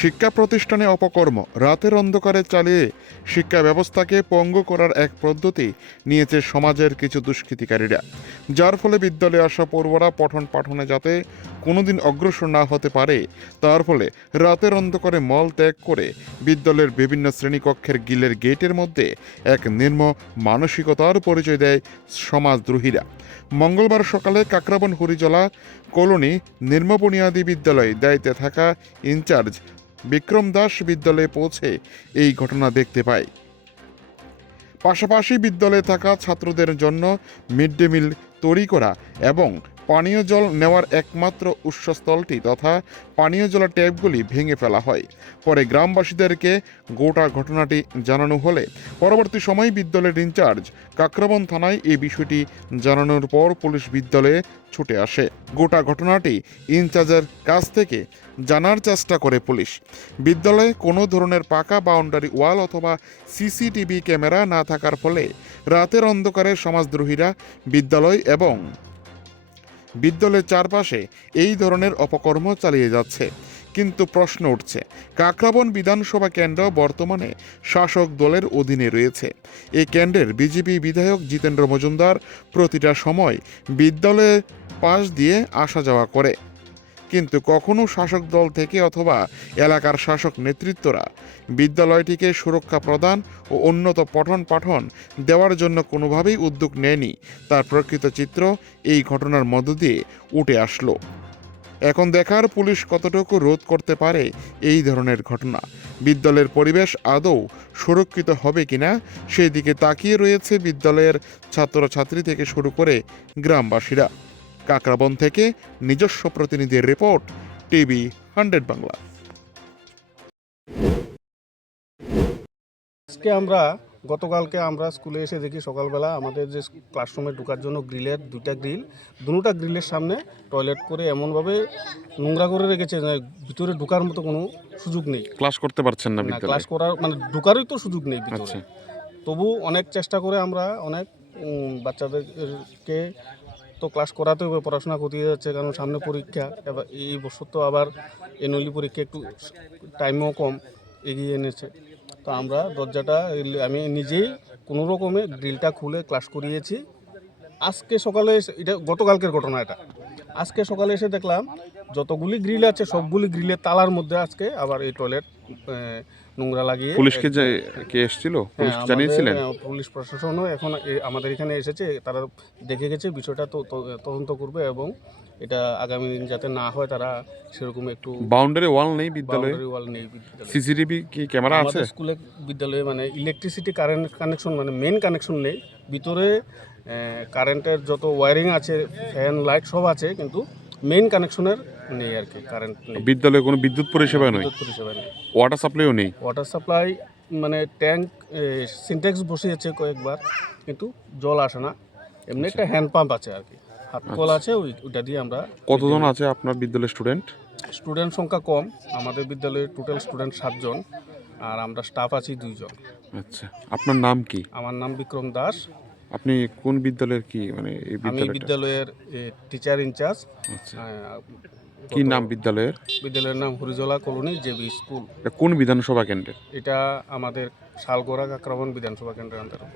শিক্ষা প্রতিষ্ঠানে অপকর্ম, রাতের অন্ধকারে চালিয়ে শিক্ষা ব্যবস্থাকে পঙ্গু করার এক পদ্ধতি নিয়েছে সমাজের কিছু দুষ্কৃতিকারীরা। যার ফলে বিদ্যালয়ে আসা পড়ুয়ারা পঠন পাঠনে যাতে কোনোদিন অগ্রসর না হতে পারে, তার ফলে রাতের অন্ধকারে মল ত্যাগ করে বিদ্যালয়ের বিভিন্ন শ্রেণীকক্ষের গিলের গেটের মধ্যে এক নির্ম মানসিকতার পরিচয় দেয় সমাজদ্রোহীরা। মঙ্গলবার সকালে কাকরাবন হরিজলা কলোনি নির্ম বুনিয়াদী বিদ্যালয়ে দায়িত্বে থাকা ইনচার্জ বিক্রম দাস বিদ্যালয়ে পৌঁছে এই ঘটনা দেখতে পায়। পাশাপাশি বিদ্যালয়ে থাকা ছাত্রদের জন্য মিড ডে মিল তৈরি করা এবং পানীয় জল নেওয়ার একমাত্র উৎসস্থলটি তথা পানীয় জলের ট্যাপগুলি ভেঙে ফেলা হয়। পরে গ্রামবাসীদেরকে গোটা ঘটনাটি জানানো হলে পরবর্তী সময় বিদ্যালয়ের ইনচার্জ কাকরাবন থানায় এই বিষয়টি জানানোর পর পুলিশ বিদ্যালয়ে ছুটে আসে। গোটা ঘটনাটি ইনচার্জের কাছ থেকে জানার চেষ্টা করে পুলিশ। বিদ্যালয়ে কোনো ধরনের পাকা বাউন্ডারি ওয়াল অথবা সিসিটিভি ক্যামেরা না থাকার ফলে রাতের অন্ধকারে সমাজদ্রোহীরা বিদ্যালয় এবং বিদ্যালয়ের চারপাশে এই ধরনের অপকর্ম চালিয়ে যাচ্ছে। কিন্তু প্রশ্ন উঠছে, কাকরাবন বিধানসভা কেন্দ্র বর্তমানে শাসক দলের অধীনে রয়েছে। এই কেন্দ্রের বিজেপি বিধায়ক জিতেন্দ্র মজুমদার প্রতিটা সময় বিদ্যালয়ের পাশ দিয়ে আসা যাওয়া করে। কিন্তু কখনো শাসক দল থেকে অথবা এলাকার শাসক নেতৃত্বরা বিদ্যালয়টিকে সুরক্ষা প্রদান ও উন্নত পঠন পাঠন দেওয়ার জন্য কোনোভাবেই উদ্যোগ নেয়নি। তার প্রকৃত চিত্র এই ঘটনার মধ্য দিয়ে উঠে আসলো। এখন দেখার পুলিশ কতটুকু রোধ করতে পারে এই ধরনের ঘটনা। বিদ্যালয়ের পরিবেশ আদৌ সুরক্ষিত হবে কিনা সেই দিকে তাকিয়ে রয়েছে বিদ্যালয়ের ছাত্রছাত্রী থেকে শুরু করে গ্রামবাসীরা। কাকরাবন থেকে নিজস্ব প্রতিনিধির রিপোর্ট টিভি হান্ড্রেড বাংলা। আজকে আমরা গতকালকে আমরা স্কুলে এসে দেখি সকালবেলা আমাদের যে ক্লাসরুমে ঢোকার জন্য গ্রিলের দুইটা গ্রিল দুটা গ্রিলের সামনে টয়লেট করে এমনভাবে নোংরা করে রেখেছে যে ভিতরে ঢোকার মতো কোনো সুযোগ নেই। ক্লাস করতে পারছেন না না ক্লাস করার মানে ঢোকারই তো সুযোগ নেই ভিতরে। আচ্ছা। তবু অনেক চেষ্টা করে আমরা অনেক বাচ্চাদেরকে তো ক্লাস করাতে হবে পড়াশোনা করতে যাচ্ছে, কারণ সামনে পরীক্ষা, এবার এই বছর তো আবার এনুয়ালি পরীক্ষা একটু টাইমও কম এগিয়ে এনেছে। তো আমরা দরজাটা, আমি নিজেই কোনো রকমে গ্রিলটা খুলে ক্লাস করিয়েছি। আজকে সকালে এটা গতকালকের ঘটনা এটা। আজকে সকালে এসে দেখলাম যতগুলি গ্রিল আছে সবগুলি গ্রিলের তালার মধ্যে আজকে আবার এই টয়লেট নোংরা লাগিয়ে পুলিশকে যে কে এসেছিল? হ্যাঁ, পুলিশ জানিয়েছিলেন? পুলিশ প্রশাসনও এখন আমাদের এখানে এসেছে তারা দেখে গেছে বিষয়টা তো তো- তদন্ত করবে এবং এটা আগামী দিন যাতে না হয় তারা সেরকম একটু বাউন্ডারি ওয়াল নেই বিদ্যালয়ে? ওয়াল নেই সিসিটিভি কি ক্যামেরা আছে? স্কুলে বিদ্যালয়ে মানে ইলেকট্রিসিটি কারেন্ট কানেকশন মানে মেন কানেকশন নেই। ভিতরে কারেন্টের যত ওয়ারিং আছে ফ্যান লাইট সব আছে কিন্তু মেইন কানেকশনের নেই আর কি কারেন্ট নেই। বিদ্যালয়ে কোনো বিদ্যুৎ পরিষেবা বিদ্যুৎ পরিষেবা নেই। ওয়াটার সাপ্লাইও নেই? ওয়াটার সাপ্লাই মানে ট্যাঙ্ক সিনটেক্স বসিয়েছে কয়েকবার কিন্তু জল আসে না। এমনি একটা হ্যান্ড পাম্প আছে আর কি। হাত কল আছে ওই ওইটা দিয়ে আমরা কতজন আছে আপনার বিদ্যালয়ের স্টুডেন্ট স্টুডেন্ট সংখ্যা কম। আমাদের বিদ্যালয়ে টোটাল স্টুডেন্ট সাতজন আর আমরা স্টাফ আছি দুইজন। আচ্ছা। আপনার নাম কি? আমার নাম বিক্রম দাস। আপনি কোন বিদ্যালয়ের কি মানে এই আমি বিদ্যালয়ের টিচার ইনচার্জ আচ্ছা। কি নাম বিদ্যালয়ের? বিদ্যালয়ের নাম হরিজলা কলোনি জেবি স্কুল। কোন বিধানসভা কেন্দ্রের? এটা আমাদের শালগোড়া কাকরাবন বিধানসভা কেন্দ্রের অন্তর্গত।